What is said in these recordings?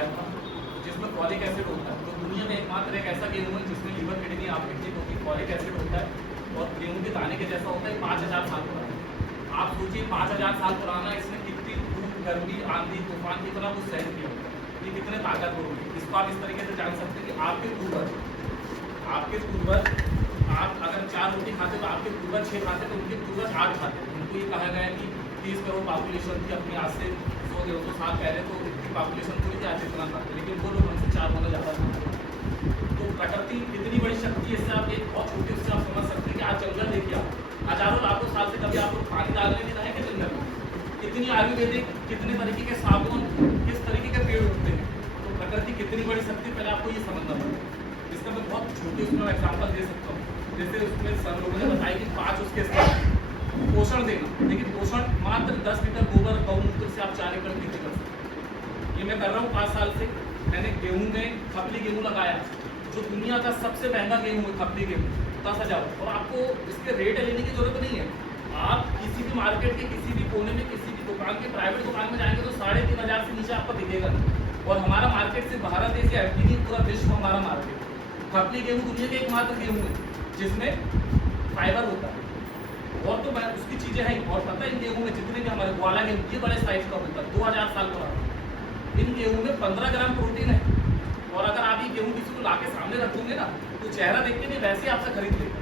लगाया था जिसमें फॉलिक एसिड होता है। तो दुनिया में एकमात्र एक ऐसा गेहूं है जिसमें लीवर किडनी आपकी ठीक होती है, फॉलिक एसिड होता है और गेहूं के दाने के जैसा होता है। 5000 साल पुराना। आप सोचिए 5000 साल पुराना, इसने कितनी धूप, गर्मी, आंधी, तूफान, कितना कुछ सहन किया होगा, ये कितने ताकतवर होंगे। इसको आप इस तरीके से जान सकते हैं कि आपके पूर्वज आप अगर 4 रोटी खाते तो आपके पूर्वज 6 खाते तो उनके पूर्वज 8 खाते। उनको ये कहा गया है कि 30 करोड़ पॉपुलेशन थी अपनी, आज से 100-150 साल पहले, तो इतनी पॉपुलेशन थोड़ी थी आज इतना खाते, लेकिन वो लोग हमसे 4 गुना ज़्यादा खाते। तो प्रकृति कितनी बड़ी शक्ति है, इससे आप एक बहुत छोटे उससे आप समझ सकते हैं कि आज जंगल देखिए, आप हजारों लाखों साल से कभी आप लोग पानी डालने नहीं रहे कि जंगल में कितनी आयुर्वेदिक, कितने तरीके के साबुन, किस तरीके के पेड़ उगते हैं। तो प्रकृति कितनी बड़ी शक्ति, पहले आपको ये समझना पड़ेगा। इसका मैं बहुत छोटे उसमें एग्जाम्पल दे सकता हूँ। जैसे उसमें सर लोगों ने बताया कि 5 उसके स्तर, पोषण देना। लेकिन पोषण मात्र 10 लीटर गोबर गौमूत्र से आप 4 एकड़ खेती कर सकते हैं। ये मैं कर रहा हूँ 5 साल से। मैंने गेहूं में खपली गेहूं लगाया, जो दुनिया का सबसे महंगा गेहूं है, खपली गेहूं 10,000। और आपको इसके रेट लेने की जरूरत नहीं है। आप किसी भी मार्केट के किसी भी कोने में, किसी भी दुकान के, प्राइवेट दुकान में जाएंगे तो 3,500 से नीचे आपको दिखेगा। और हमारा मार्केट सिर्फ भारत देश या एमपी नहीं, पूरा विश्व हमारा मार्केट। खपली गेहूं दुनिया के एकमात्र गेहूं है जिसमें फाइबर होता है। और तो मैं उसकी चीजें हैं और पता है, इन गेहूं में जितने भी हमारे ग्वाला गेहूं, ये बड़े साइज का होता है, 2000 साल पुराना। इन गेहूं में 15 ग्राम प्रोटीन है। और अगर आप ये गेहूं किसी को लाके सामने रखोगे ना, तो चेहरा देख के नहीं, वैसे ही आपसे खरीद लेगा।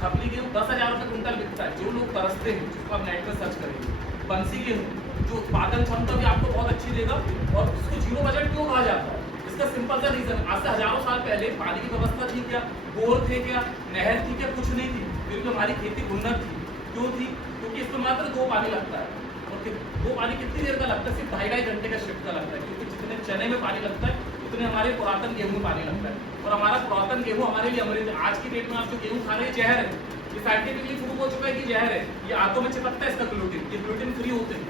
खपली गेहूं 10,000 रुपये कुंटल बिकता है। जो लोग तरसते हैं, जिसको आप नेट पर सर्च करेंगे, बंसी गेहूं जो उत्पादन क्षमता भी आपको बहुत अच्छी देगा। और उसको जीरो बजट क्यों कहा जाता है, इसका सिंपल सा रीजन, आज से हजारों साल पहले पानी की व्यवस्था थी क्या, बोर थे क्या, नहर थी क्या, कुछ नहीं थी, फिर भी हमारी खेती उन्नत थी। क्यों थी? क्योंकि इसमें मात्र 2 पानी लगता है। और 2 पानी कितनी देर का लगता है? सिर्फ 2.5 घंटे का शिफ्ट का लगता है। क्योंकि जितने चने में पानी लगता है उतने हमारे पुरातन गेहूं में पानी लगता है। और हमारा पुरातन गेहूं हमारे लिए अमृत है। आज की डेट में आप जो गेहूं खा रहे हैं जहर है। ये साइंटिफिकली प्रूव हो चुका है कि जहर है। ये आंतों में चिपकता है, इसका ग्लूटेन, ये ग्लूटेन फ्री होते हैं।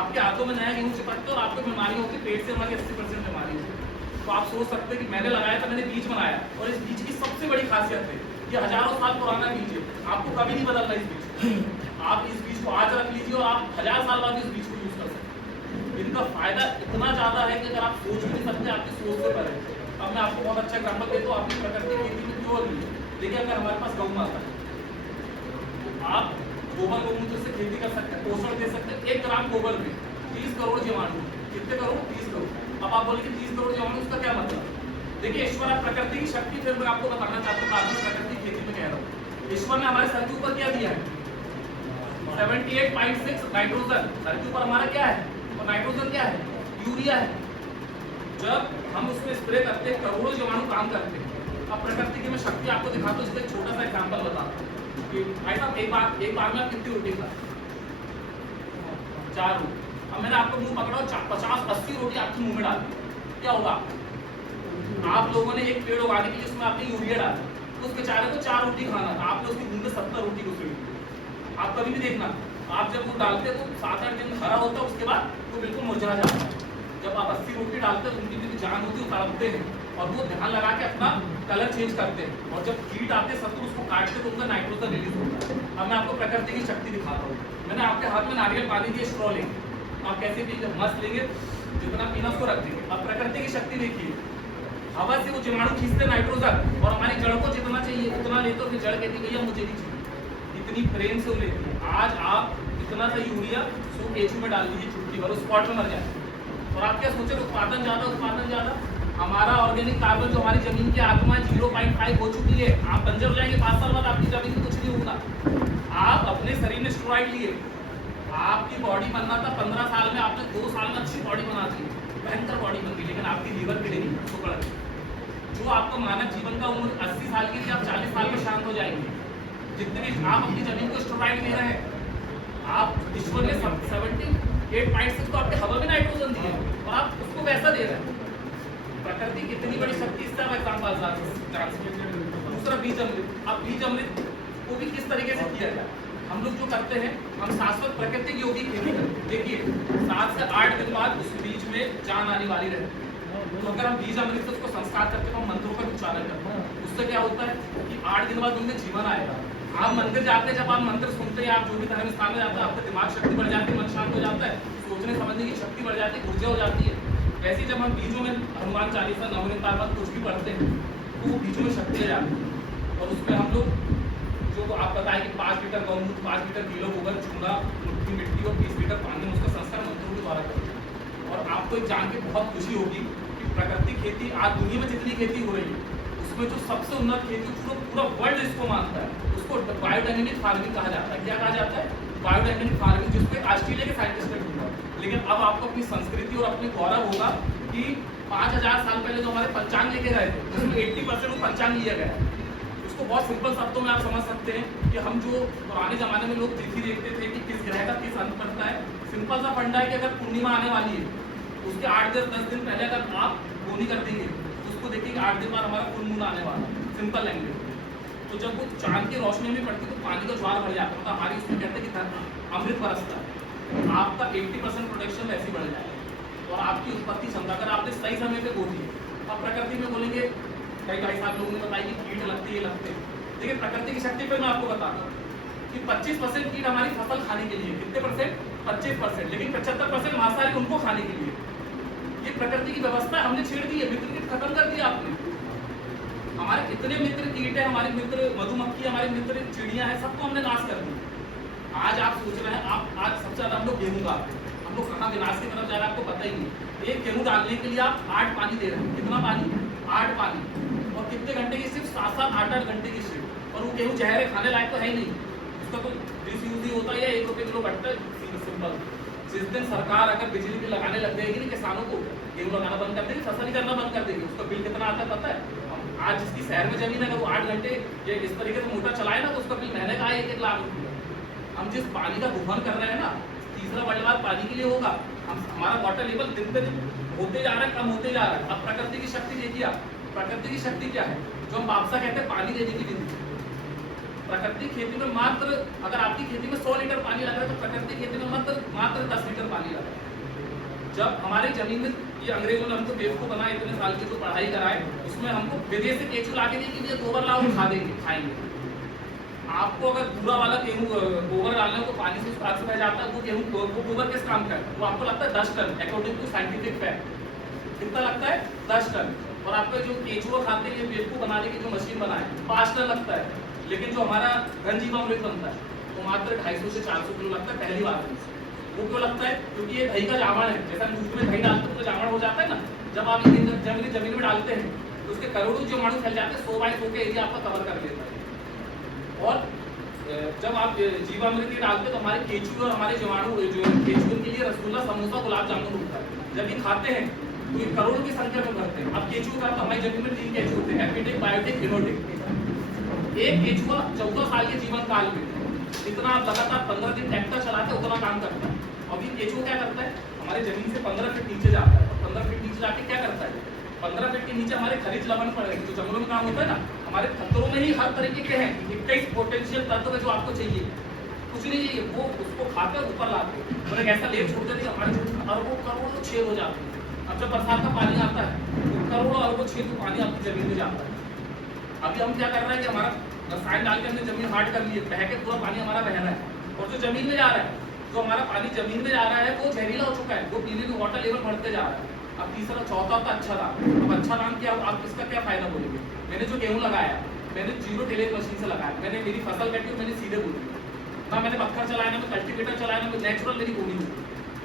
आपके हाथों में नया गेहूं चिपकता है और आपको बीमारी होती है, पेट से हमारी 80% बीमारी होती है। तो आप सोच सकते हैं कि मैंने लगाया था, मैंने बीज बनाया, और इस बीज की सबसे बड़ी खासियत है ये हजारों साल पुराना बीज है। आपको कभी नहीं बदलना इस बीज। आप इस बीज को आज रख लीजिए और आप 1000 साल बाद इस बीज को यूज कर सकते हैं। इनका फायदा इतना ज्यादा है कि अगर आप सोच भी नहीं सकते, आपकी सोच से परे। अब मैं आपको बहुत अच्छा एग्जाम्पल देता हूँ, आपकी प्रकृति की खेती में क्यों नहीं है। देखिए, अगर हमारे पास गऊ माता है, आप गोबर गौमूत्र से खेती कर सकते हैं, पोषण दे सकते हैं। 1 ग्राम गोबर में 30 करोड़ जीवाणु। कितने करोड़? 30 करोड़। अब आप बोलेंगे 30 करोड़ जीवाणु, उसका क्या मतलब? देखिए, ईश्वर आप प्रकृति की शक्ति, फिर मैं आपको बताना चाहता हूँ, आपकी प्रकृति की खेती में कह रहा हूँ। ईश्वर ने हमारे सर के ऊपर क्या दिया है? 78.6 नाइट्रोजन। सर के ऊपर हमारा क्या है? और नाइट्रोजन क्या है? यूरिया है। जब हम उसमें स्प्रे करते हैं, करोड़ों जीवाणु काम करते हैं। अब प्रकृति की मैं शक्ति आपको दिखाता हूँ, इसका एक छोटा सा एग्जाम्पल बताता हूँ कि भाई साहब, एक बार में आप कितनी रोटी खाते? 4 रोटी। अब मैंने आपको मुंह पकड़ा, 50-80 रोटी आपके मुंह में डाल दी, क्या होगा? आप लोगों ने एक पेड़ उगाने के लिए उसमें आपने यूरिया डाला, तो उस बेचारे को 4 रोटी खाना था, आपने उसके मुंह में 70 रोटी को फेंक दी। आप कभी भी देखना, आप जब वो डालते तो 7-8 दिन हरा होता है, उसके बाद वो बिल्कुल मुरझा जाता है। जब आप 80 रोटी डालते हैं, उनकी भी जान होती है, उतारते हैं और वो ध्यान लगा के अपना कलर चेंज करते हैं। और जब कीट आते हैं, शत्रु उसको काटते तो उनका नाइट्रोजन रिलीज होता है। अब मैं आपको प्रकृति की शक्ति दिखाता हूँ। मैंने आपके हाथ में नारियल पानी दिया, स्ट्रॉ लेंगे, आप कैसे भी मस्त लेंगे, जितना पीना उसको रख देंगे। अब प्रकृति की शक्ति देखिए, हवा से वो जीवाणु खींचते नाइट्रोजन और हमारी जड़ को जितना चाहिए उतना लेते, और फिर जड़ कहती है भैया मुझे नहीं चाहिए। इतनी प्रेम से वो लेती है। आज आप इतना सा यूरिया 100 केजी में डाल दीजिए, चुटकी भर, स्पॉट में मर जाए। और आप क्या सोचे, उत्पादन ज्यादा। हमारा ऑर्गेनिक कार्बन जो हमारी जमीन की आत्मा 0.5 हो चुकी है। आप बंजर हो जाएंगे 5 साल बाद, आपकी जमीन में कुछ नहीं होगा। आप अपने शरीर में स्टेरॉइड लिए, आपकी बॉडी बनना था 15 साल में, आपने 2 साल में अच्छी बॉडी बना दी, भयंकर बॉडी बन गई, लेकिन आपकी लीवर किडनी सुकड़ गई। जो आपका मानव जीवन का उम्र 80 साल की थी, आप 40 साल में शांत हो जाएंगे। जितने भी आप अपनी जमीन को स्टेरॉइड दे रहे हैं, आप ईश्वर ने 78.6 को आपके हवा में नाइट्रोजन दिए और आप उसको वैसा दे रहे हैं। प्रकृति कितनी बड़ी शक्ति, इसका एग्जाम्पल। दूसरा बीज अमृत। अब बीज अमृत को भी किस तरीके से किया जाए? हम लोग जो करते हैं, हम शाश्वत प्राकृतिक योगी खेती करते हैं। देखिए, 7 से 8 दिन बाद उस बीज में जान आने वाली रहती है। तो अगर हम बीज अमृत से उसको संस्कार करते हैं, हम मंत्रों का उच्चारण करते हैं, उससे क्या होता है कि 8 दिन बाद उनमें जीवन आएगा। आप मंदिर जाते हैं, जब आप मंत्र सुनते हैं, आप जो भी धर्म स्थान में जाते हैं, आपका दिमाग शक्ति बढ़ जाती है, मन शांत हो जाता है, सोचने समझने की शक्ति बढ़ जाती है, ऊर्जा हो जाती है। वैसे ही जब हम बीजों में हनुमान चालीसा नवनिताल कुछ भी पढ़ते हैं तो वो बीजों में शक्ति ले जाती है। और उसमें हम लोग जो आप बताएं कि 5 लीटर गौमूत्र, 5 लीटर गीला गोबर, चूना, मुट्ठी मिट्टी और 20 लीटर पानी में उसका संस्कार मंत्रों के द्वारा करते हैं। और आपको एक जान के बहुत खुशी होगी कि प्राकृतिक खेती आज दुनिया में जितनी खेती हो रही है उसमें जो सबसे उन्नत खेती पूरा वर्ल्ड इसको मानता है, उसको बायोडायनेमिक फार्मिंग कहा जाता है। क्या कहा जाता है? बायोडायनेमिक फार्मिंग, जिसपे ऑस्ट्रेलिया के साइंटिस्ट ने ढूंढा। लेकिन अब आपको अपनी संस्कृति और अपने गौरव होगा कि 5000 साल पहले जो हमारे पंचांग लेके गए थे उसमें 80% पंचांग लिया गया है। उसको बहुत सिंपल शब्दों में आप समझ सकते हैं कि हम जो पुराने जमाने में लोग तिथि देखते थे कि किस ग्रह का किस अंत पड़ता है, सिंपल सा फंडा है कि अगर पूर्णिमा आने वाली है उसके 8-10 दिन पहले अगर आप बोनी कर देंगे उसको देखिए 8 दिन बाद हमारा फुल मून आने वाला है, सिंपल लैंग्वेज। तो जब वो चांद की रोशनी में पड़ती है तो पानी का ज्वार बढ़ जाता है, मतलब हमारी उसमें कहते हैं कि अमृत बरसता है। आपका 80% प्रोडक्शन वैसे ही बढ़ जाएगा और आपकी उत्पत्ति क्षमता अगर आपने सही समय पे बो दी। अब प्रकृति में बोलेंगे कई भाई साहब लोगों ने बताया कि कीट लगती है, लगते हैं। देखिए प्रकृति की शक्ति पर मैं आपको बताता हूँ कि 25% कीट हमारी फसल खाने के लिए, कितने परसेंट? 25%। लेकिन 75% मांसाहारी उनको खाने के लिए। ये प्रकृति की व्यवस्था है, हमने छेड़ दी है, मित्र कीट खत्म कर दिया आपने। हमारे कितने मित्र कीट है, हमारे मित्र मधुमक्खी, हमारे मित्र चिड़िया है, सबको हमने नाश कर दिया। आज आप सोच रहे हैं, आप आज सबसे ज्यादा हम लोग गेहूं गाते हैं, हम लोग कहाँ विनाश की तरफ जा रहे हैं आपको पता ही नहीं। एक गेहूं डालने के लिए आप 8 पानी दे रहे हैं, कितना पानी? 8 पानी। और कितने घंटे की शिफ्ट? 7-7, 8-8 घंटे की शिफ्ट। और वो गेहूं जहर है, खाने लायक तो है ही नहीं, उसका तो डिसयूज ही होता है या 1 रुपये किलो बढ़ता है, सिंपल। जिस दिन सरकार अगर बिजली बिल लगाने लग जाएगी नहीं, किसानों को गेहूं लगाना बंद कर देगी, फसल ही करना बंद कर देगी, उसका बिल कितना आता है पता है? आज जिसकी शहर में जमीन है अगर वो 8 घंटे ये इस तरीके से मोटर चलाए ना तो उसका बिल महीने का 1-1 लाख रुपये। हम जिस पानी का दोहन कर रहे हैं ना, तीसरा वर्ल्ड वार पानी के लिए होगा। हमारा वाटर लेवल दिन पे दिन होते जा रहा है, कम होते जा रहा है। अब प्रकृति की शक्ति देखिए आप, प्रकृति की शक्ति क्या है? जो हम वापसा कहते हैं पानी देने की विधि। प्राकृतिक खेती में मात्र, अगर आपकी खेती में 100 लीटर पानी लग रहा है तो प्राकृतिक खेती में मात्र 10 लीटर पानी लग रहा है। जब हमारी जमीन में ये अंग्रेजों ने हमको बेवकूफ बनाए, इतने साल की जो पढ़ाई कराए, उसमें हमको विदेश से केचू ला के दी कि ये गोबर लाओ खा देंगे, खाएंगे। आपको अगर पूरा वाला गेहूं गोबर डालने को पानी से सुखाग से बह जाता है, वो गेहूं वो गोबर किस काम का है? वो आपको लगता है 10 ton, according to scientific fact. कितना लगता है? 10 टन। और आपका जो केचुआ खाते हैं, बेवकूफ बनाने की जो मशीन बनाए 5 टन लगता है। लेकिन जो हमारा घनजीवामृत बनता है वो मात्र 250 से 400 किलो लगता है पहली बार में। वो क्यों लगता है? क्योंकि ये दही का जामण है। जैसा हम दूध में दही डालते हैं तो जामण हो जाता है ना, जब आप ये जमीन में डालते हैं तो उसके करोड़ों जीवाणु फैल जाते हैं, 100 बाय 100 के एरिया आपका कवर कर लेता है। और जब आप जीवामृत डालते हैं तो हमारे केचुए और हमारे जीवाणु जो केचुए के लिए रसगुल्ला, समोसा, गुलाब जामुन होता है। जब ये खाते हैं तो ये करोड़ों की संख्या में भरते हैं। अब केचुए का तो हमारी जमीन में 3 केचुए होते हैं, एपिटेक, बायोटेक, इनोटेक। एक केचुआ 14 साल के जीवन काल में जितना आप लगातार 15 दिन ट्रैक्टर चलाते उतना काम करता है। अब ये केचुआ क्या करता है? हमारे जमीन से 15 फीट नीचे जाता है और 15 फीट नीचे जाके क्या करता है? 15 फीट के नीचे हमारे खनिज लवण पड़ रहे हैं, जो जंगलों में काम होता है ना, हमारे खतरों में ही हर तरीके के हैं 21 पोटेंशियल तत्व जो आपको चाहिए, कुछ नहीं चाहिए, वो उसको खाकर ऊपर लाते हैं और एक ऐसा लेप छोड़ देते हैं हमारे अरबों करोड़ों छेद हो जाते हैं। अब जब बरसात का पानी आता है तो करोड़ों अरबों छेद पानी आपकी जमीन में जाता है। अभी हम क्या कर रहे हैं कि हमारा रसायन डाल के हमने जमीन हार्ड कर ली है, बह के पूरा पानी हमारा बह रहा है। और जो जमीन में जा रहा है, जो हमारा पानी जमीन में जा रहा है वो जहरीला हो चुका है, वो पीने में वाटर लेवल बढ़ते जा रहा है। अब तीसरा चौथा होता अच्छा दाम। अब अच्छा दाम क्या, आप इसका क्या फायदा बोलेंगे? मैंने जो गेहूं लगाया, मैंने 0 टिलेज मशीन से लगाया, मैंने मेरी फसल कटी, मैंने सीधे बोली, ना मैंने पत्थर चलाया, ना मैं कल्टीवेटर चलाया, ना मैं नेचुरल मेरी बोली हुई,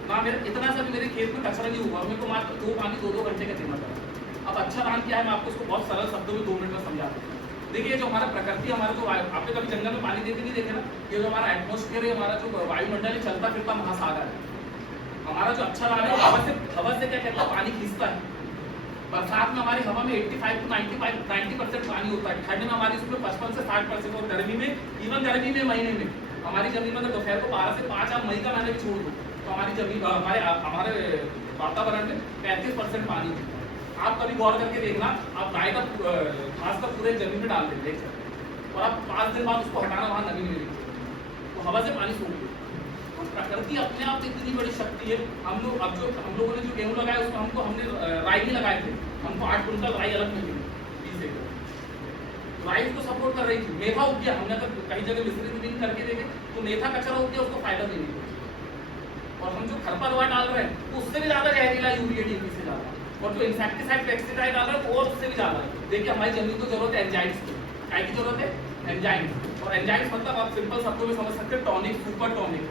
ना मेरे इतना सा भी मेरे खेत में कचरा नहीं हुआ, मेरे को मात्र 2 पानी 2-2 घंटे का देना पड़ा। अब अच्छा दाम क्या है, मैं आपको उसको बहुत सरल शब्दों में 2 मिनट में समझाता हूँ। देखिए जो हमारा प्रकृति, हमारा जो आपने कभी जंगल में पानी देते नहीं देखे ना, ये जो हमारा एटमॉस्फेयर है, हमारा जो वायुमंडल है, चलता फिरता महासागर है। हमारा जो अच्छा दाम है हवा से क्या कहता है, पानी खींचता है। बरसात में हमारी हवा में 85 to 90% पानी होता है, ठंड में हमारी उसमें 55 से 60%, और गर्मी में, इवन गर्मी में महीने में हमारी जमीन में अगर दोपहर को 12 से 5 आप मई का महीना भी छोड़ दो तो हमारी जमीन हमारे वातावरण में 35% पानी होता है। आप कभी गौर करके देखना, आप गाय का घास का पूरे जमीन में डाल देते और आप 5 दिन बाद उसको हटाना, वहाँ नमी मिलेगी, तो हवा से पानी सूख गई। तो प्रकृति अपने आप इतनी बड़ी शक्ति है। हम लोगों ने जो गेहूं लगाया उसमें हमने राई भी लगाए थे, हमको 8 कुंटल राई अलग मिली 20 एकड़। राई उसको सपोर्ट कर रही थी। मेथा उग गया, हमने अगर कई जगह मिश्रित बीन करके देखे तो मेथा कचरा उग गया, उसको फायदा देने को। और हम जो खरपतवार डाल रहे हैं तो उससे भी ज्यादा जहरीला यूरिया डीपी से ज्यादा, और जो इंसेक्टिसाइड पेस्टिसाइड डाल रहे हैं वो उससे भी ज्यादा। देखिए हमारी जमीन को जरूरत है एंजाइम्स की, क्या की जरूरत है एंजाइम्स, और एंजाइम्स मतलब आप सिंपल शब्दों में समझ सकते हैं टॉनिक, सुपर टॉनिक।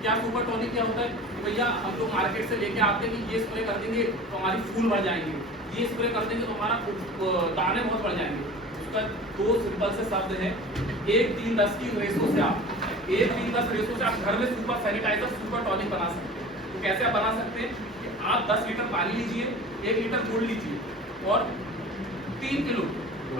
क्या सुपर टॉनिक क्या होता है कि भैया हम लोग मार्केट से लेके आते हैं कि ये स्प्रे कर देंगे तो हमारी फूल बढ़ जाएंगे, ये स्प्रे कर देंगे तो हमारा दाने बहुत बढ़ जाएंगे। उसका दो सिंपल से शब्द है, 1:3:10 की रेशो से आप 1:3:10 रेशो से आप घर में सुपर सैनिटाइजर, सुपर टॉनिक बना सकते हैं। तो कैसे आप बना सकते हैं कि आप 10 लीटर पानी लीजिए, 1 लीटर गुड़ लीजिए और 3 किलो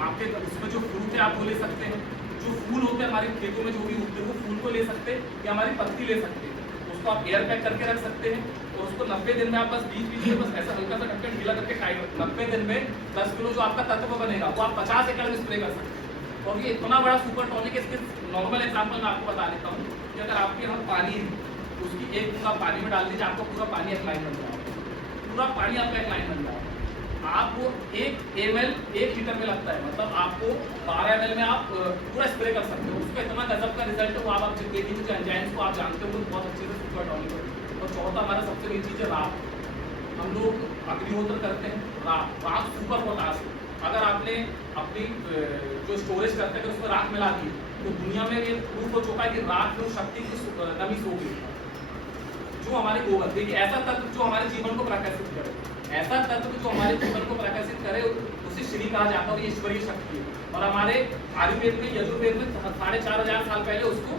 आपके उसमें जो फ्रूट है आप वो ले सकते हैं, जो फूल होते हैं हमारे खेतों में जो भी उगते हैं वो फूल को ले सकते हैं या हमारी पत्ती ले सकते हैं, उसको आप एयर पैक करके रख सकते हैं और उसको 90 दिन में आप बस बीच में बस ऐसा हल्का सा ढक्कन ढीला करके टाइट 90 दिन में 10 किलो जो आपका तत्व बनेगा वो आप 50 एकड़ में स्प्रे कर सकते हैं। और ये इतना बड़ा सुपर टॉनिक, इसके नॉर्मल एग्जाम्पल मैं आपको बता देता हूँ कि अगर आपके यहाँ पानी है उसकी एक बूंद आप पानी में डाल दीजिए, आपका पूरा पानी एक लाइन बन जाएगा, पूरा पानी आपका एक लाइन बन जाएगा। आपको 1 ml 1 लीटर में लगता है, मतलब आपको 12 ml में आप पूरा स्प्रे कर सकते हो। उसका इतना गजब का रिजल्ट है, वो आप देखिए जो एंजाइम्स को आप जानते हो बहुत अच्छे से सुपर टॉनिक है। और चौथा हमारा सबसे बड़ी चीज़ है राख। हम लोग अग्निहोत्र करते हैं, राख सुपर पोटाश। अगर आपने अपनी जो स्टोरेज करते हैं उसमें राख मिला दी तो दुनिया में ये प्रूफ हो चुका है कि राख में शक्ति की नमी सो गई। जो हमारे गोबर, देखिए ऐसा तत्व जो हमारे जीवन को प्रकाशित करे, ऐसा तत्व जो हमारे जीवन को प्रकाशित करे उसे श्री कहा जाता है और ये ईश्वरीय शक्ति है। और हमारे आयुर्वेद में, यजुर्वेद में 4500 साल पहले उसको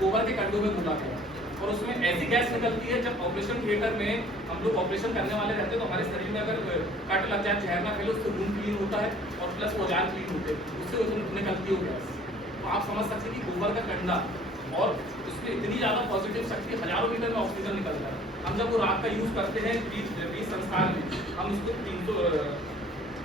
गोबर के कंडों में भूना गया और उसमें ऐसी गैस निकलती है जब ऑपरेशन थिएटर में हम लोग ऑपरेशन करने वाले रहते हैं तो हमारे शरीर में अगर कट लग जाए, जहर ना फैले, उससे खून क्लीन होता है और प्लस औजार क्लीन होते हैं, उससे निकलती हो गैस। तो आप समझ सकते हैं कि गोबर का कंडा और उसमें इतनी ज़्यादा पॉजिटिव शक्ति, हजारों लीटर में ऑक्सीजन निकलता है। हम जब वो राख का यूज़ करते हैं बीज संस्कार में, हम इसको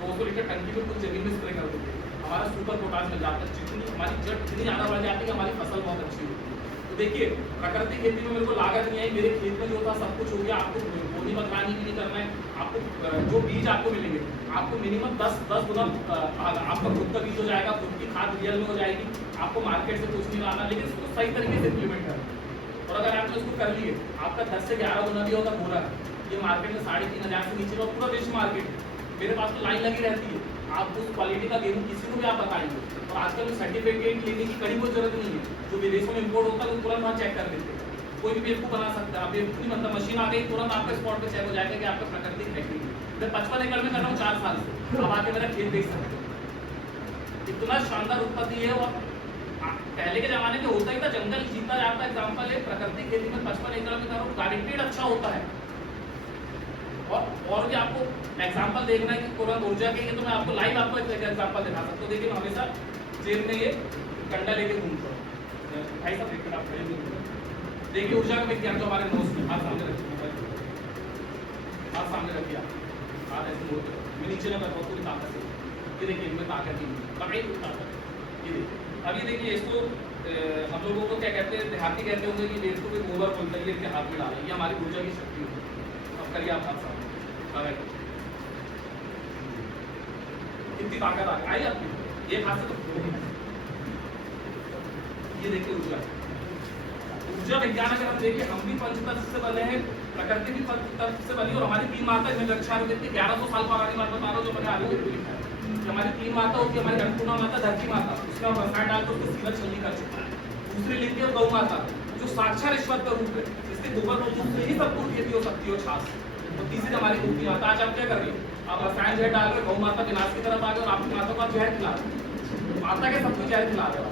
200 लीटर टंकी में कुछ जमीन में स्प्रे कर देते हैं, हमारा सुपर पोटाश मिल जाता है, जितनी हमारी जड़ इतनी ज़्यादा बढ़ जाती है कि हमारी फसल बहुत अच्छी होती है। तो देखिए प्राकृतिक खेती में मेरे को लागत नहीं आई, मेरे खेत में जो था सब कुछ हो गया। आपको बोनी बदलानी भी नहीं करना है, आपको जो बीज आपको मिलेंगे आपको मिनिमम 10 गुना आपका खुद का बीज हो जाएगा, खुद की खाद रियल में हो जाएगी, आपको मार्केट से कुछ नहीं लाना, लेकिन इसको सही तरीके से इम्प्लीमेंट करना। और अगर आपने उसको कर लिए, आपका 10 से 11 गुना भी होगा बोरा। ये मार्केट में 3500 से नीचे का पूरा विश्व मार्केट, मेरे पास तो लाइन लगी रहती है। आप उस क्वालिटी का गेहूँ किसी को भी आप बताएंगे, और आजकल सर्टिफिकेट लेने की कहीं कोई जरूरत नहीं है। जो विदेशों में इंपोर्ट होता है वो तुरंत वहाँ चेक कर लेते हैं, कोई भी बेवकूफ बना सकता है। आप बेवकूफ नहीं, मतलब मशीन आ गई तुरंत आपका स्पॉट पे चेक हो जाएगा कि आपका प्राकृतिक है। मैं 55 एकड़ में कर रहा हूँ 4 साल से, अब आके मेरा खेत देख सकते हैं, इतना शानदार उत्पत्ति है। और पहले के जमाने में होता ही था, जंगल जीता जाता। एग्जाम्पल है प्राकृतिक खेती में 55 एकड़ में कर रहा हूँ, गारंटेड अच्छा होता है। और भी आपको एग्जाम्पल देखना है कि तुरंत ऊर्जा के, तो मैं आपको लाइव आपको एक एग्जाम्पल दिखा सकता हूँ। देखिए मैं हमेशा जेब में ये कंडा लेके घूमता हूँ, भाई साहब देखिए आप खड़े हुए, देखिए ऊर्जा का विज्ञान जो हमारे नोट्स में हाथ सामने रखिए, हाथ सामने रखिए, हाथ ऐसे मोड़ कर, मैं नीचे ना कर पाऊँ पूरी ताकत से। ये देखिए इनमें ताकत ही नहीं, कहीं कोई ताकत, ये देखिए। अभी देखिए इसको हम लोगों को क्या कहते हैं, देहाती कहते होंगे कि इसको कोई गोबर बोलता है, ये इनके हाथ में डालें, ये हमारी ऊर्जा की शक्ति होती है। अब करिए आप हाथ सामने, कितनी ताकत आई आपकी, एक हाथ से तो। ये देखिए ऊर्जा विज्ञान अगर हम देखिए, हम भी पंचतत्व से बने हैं, प्रकृति भी पंचतत्व से बनी, और हमारी 3 माता इसमें रक्षा देती है। 1100 साल पुरानी बात बता रहा हूँ जो मैंने आगे भी लिखा है। हमारी 3 माता होती है, हमारी अन्नपूर्णा माता, धरती माता, उसमें हम रसायन डालकर उसको सीधा छलनी कर चुका है। दूसरी लिखती है गौ माता, जो साक्षात ईश्वर का रूप है, इससे गोबर को दूध से ही सब कुछ खेती हो सकती है, छाछ। और तीसरी हमारी धरती माता। आज आप क्या कर रही है, आप रसायन जहर डाल रहे, गौ माता विनाश की तरफ आ गए और आपकी माता को आप जहर खिला रहे, माता के सब कुछ जहर खिला रहे हो।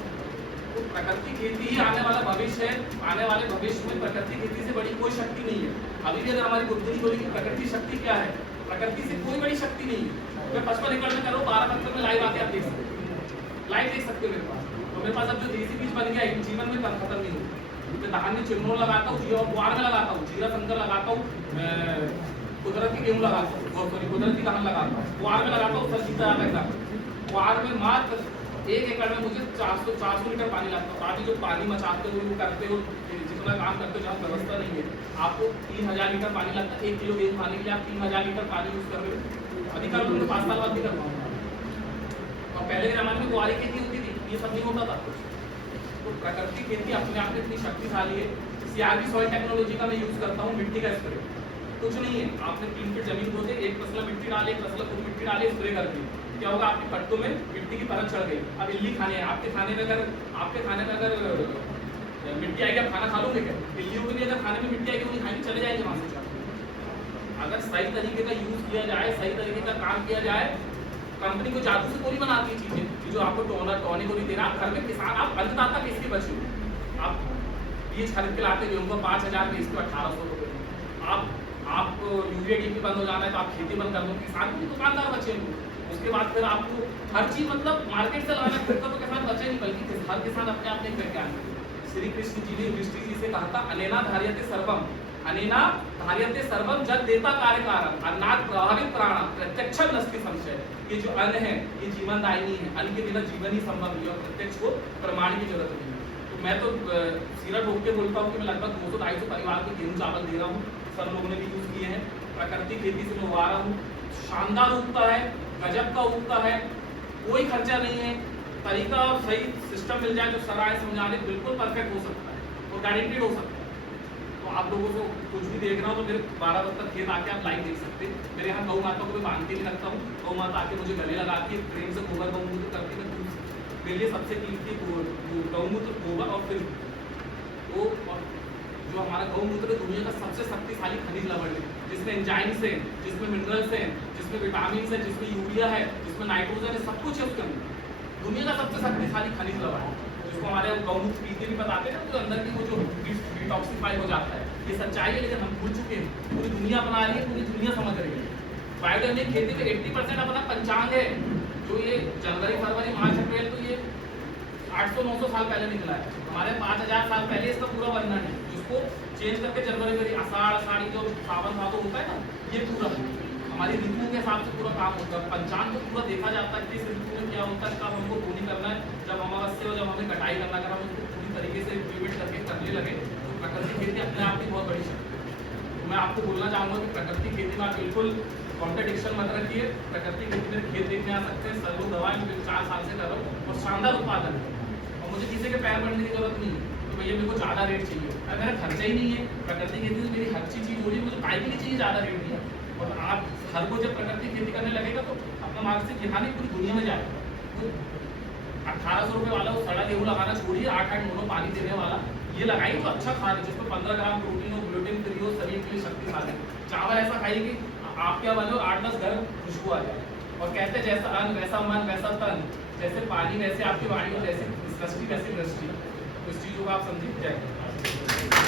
तो प्रकृति खेती ही आने वाला भविष्य है। आने वाले भविष्य में प्रकृति खेती से बड़ी कोई शक्ति नहीं है। अभी भी अगर हमारी बुद्धि बोली कि प्रकृति शक्ति क्या है, प्रकृति से कोई बड़ी शक्ति नहीं है। मैं 55 एकड़ में करो, 12 पत्थर में लाइव आके आप देख सकते हो, लाइव देख सकते हो मेरे पास। तो मेरे पास अब जो देसी बीज बन गया जीवन में खत्म नहीं होता। मैं धान में चिमनोर लगाता हूँ, जीरा बुआर में लगाता हूँ, जीरा शंकर लगाता हूँ, कुदरती गेहूँ लगाता हूँ, सॉरी कुदरती धान लगाता हूँ, बुआर में लगाता हूँ, सर जीता जाता है। बुआर में मात्र 1 एकड़ में मुझे 400 लीटर पानी लगता है। बाकी जो पानी मचाते हो वो करते हो, जितना काम करते हो, जहाँ व्यवस्था नहीं है, आपको 3000 लीटर पानी लगता है। 1 किलो गेहूँ खाने के लिए आप 3000 लीटर पानी यूज कर रहे हो। अभी कर लो, 5 साल बाद भी कर पाऊंगा। और पहले के जमाने में बुआरी खेती होती थी, ये सब नहीं होता था। तो प्रकृति खेती अपने आप में इतनी शक्तिशाली है सीआरबी सॉइल टेक्नोलॉजी का मैं यूज करता हूँ, मिट्टी का स्प्रे। कुछ नहीं है, आपने 3 फीट जमीन खोदे, एक तसला मिट्टी डाले, एक तसला खुद मिट्टी डाले, स्प्रे कर दी, क्या होगा, आपके पत्तों में मिट्टी की परत चढ़ गई। अब इल्ली खाने हैं आपके खाने में, अगर मिट्टी आएगी आप खाना खा लोगे क्या? इल्लियों के लिए अगर खाने में मिट्टी आएगी वो नहीं खाएंगे, चले जाएंगे वहां से। अगर सही तरीके का यूज किया जाए, सही तरीके का काम किया जाए, कंपनी को जादू से थोड़ी बनाती है चीजें कि जो आपको टोने को नहीं दे रहा। आप घर में किसान, आप अन्नदाता किसके बचे हो? आप बीज खरीद के लाते गेहूं को 5000 में, इसको 1800 रुपये। आप यूरिया डीपी बंद हो जाना है तो आप खेती बंद कर दो, किसान भी दुकानदार बचे हैं। उसके बाद फिर आपको हर चीज मतलब मार्केट से लाना, फिर तो किसान बचे नहीं, बल्कि हर किसान अपने आप नहीं करके आए। श्री कृष्ण जी ने युधिष्ठिर जी से कहा था, अनेना धार्यते सर्वम, अनेना धार्यते सर्वम जग देता कार्यकारम, अन्नात् प्रभावित प्राणा प्रत्यक्षम नस्ति संशय। ये जो अन्न है ये जीवनदायिनी है, अन्न के बिना जीवन ही संभव नहीं और प्रत्यक्ष को प्रमाण की जरूरत नहीं है। तो मैं तो सिरा ठोक के बोलता हूँ कि मैं लगभग 200-250 परिवार को गेहूं चावल दे रहा हूँ। सब लोगों ने भी यूज किए हैं, प्राकृतिक खेती से मैं उगा रहा हूँ, शानदार उगता है, गजब का उगता है, कोई खर्चा नहीं है। तरीका और सही सिस्टम मिल जाए जो सराय समझाने बिल्कुल परफेक्ट हो सकता है और गारंटीड हो सकता है। तो आप लोगों को कुछ भी देखना हो तो मेरे 12 बजे तक खेत आके आप लाइव देख सकते हैं। मेरे यहाँ गौ माता को मैं बांध के नहीं रखता हूँ, गौ माता आके मुझे गले लगाती है, प्रेम से गोबर गौमूत्र करती है। मेरे लिए सबसे कीमती गौमूत्र गोबर और फिर वो, और जो हमारा गौमूत्र दुनिया का सबसे शक्तिशाली खनिज लवण है, जिसमें एंजाइम्स हैं, जिसमें मिनरल्स हैं, जिसमें विटामिन है, जिसमें यूरिया है, जिसमें नाइट्रोजन है, सब कुछ है उसके अंदर। दुनिया का सबसे शक्तिशाली खनिज लवण है, जिसको हमारे गौमूत्र पीते भी बताते हैं ना, तो अंदर की वो जो डिटॉक्सिफाई हो जाता है। ये सच्चाई है, लेकिन हम भूल चुके हैं। पूरी दुनिया बना रही है, पूरी दुनिया समझ रही है। बायोडायनेमिक खेती में 80% अपना पंचांग है, जो ये जनवरी फरवरी मार्च अप्रैल, तो ये 800-900 साल पहले निकला है। हमारे 5000 साल पहले इसका पूरा वर्णन है, जिसको चेंज करके जनवरी में आषाढ़ जो सावन भादो होता है ना, ये पूरा हमारी ऋतुओं के हिसाब से पूरा काम होता है। पंचांग को पूरा देखा जाता है कि इस ऋतु में क्या होता है, कब हमको बोनी करना है, जब अमावस्या और जब हमें कटाई करना है। अगर हम उसको पूरी तरीके से इम्प्लीमेंट करके करने लगे तो प्राकृतिक खेती अपने आप की बहुत बड़ी शक्ति है। तो मैं आपको बोलना चाहूँगा कि प्राकृतिक खेती में आप बिल्कुल कॉन्ट्रडिक्शन मत रखिए। प्राकृतिक खेती में खेत देखने आ सकते हैं, सर्वो दवाएं 4 साल से कर रहा हूँ और शानदार उत्पादन है, और मुझे किसी के पैर बढ़ने की जरूरत नहीं है कि भैया मेरे को ज़्यादा रेट चाहिए। अगर मेरा खर्चा ही नहीं है, प्राकृतिक खेती से मेरी हर चीज़ हो रही है, मुझे काय भी नहीं चाहिए ज़्यादा रेट दिया। और आप हर को जब प्राकृतिक खेती करने लगेगा तो अपना मानसिक यहाँ नहीं पूरी दुनिया में जाएगा। तो 1800 रुपये वाला वो सड़ा गेहूँ लगाना छोड़िए, 8-8 मोनो पानी देने वाला ये लगाइए, तो अच्छा खाना है जिसमें 15 ग्राम प्रोटीन हो, ग्लूटेन फ्री हो, शरीर के लिए शक्तिशाली। चावल ऐसा खाइए कि आप क्या बनो 8-10 घर खुशबू आ जाए। और कहते हैं जैसा अन्न वैसा मन वैसा तन, जैसे पानी वैसे आपकी वाणी, और जैसे सृष्टि वैसी दृष्टि। तो इस चीज़ों को आप समझिए। जय